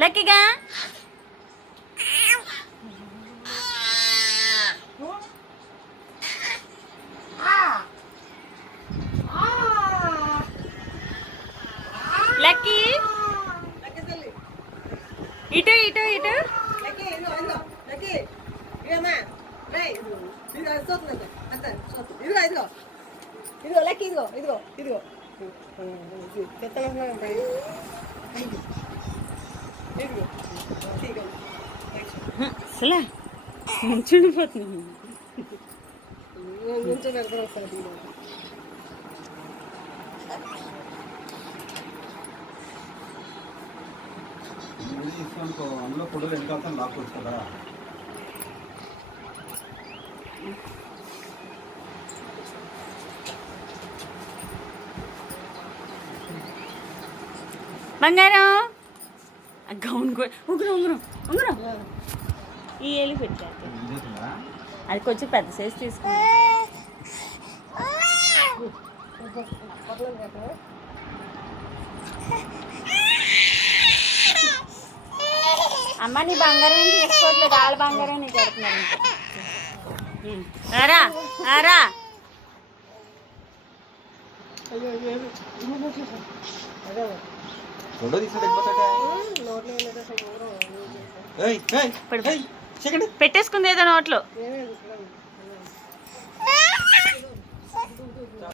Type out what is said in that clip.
లక్కీగా లక్కీ ఇటు ఇటు ఇటు అసలు నుంచుండిపోతుంది. అందులో పొడలు వెనకాల లాక్కోవచ్చు కదా. బంగారం గౌన్ ఉంగరం ఉంగరం ఉంగరం ఈ ఏలి పెట్టారు. అది కొంచెం పెద్ద సైజు తీసుకో. అమ్మ నీ బంగారం తీసుకోవట్లేదు, వాళ్ళ బంగారం నీకు కడుతున్నారు. రా రా పెట్టేసుకుంది ఏదో నోట్లో.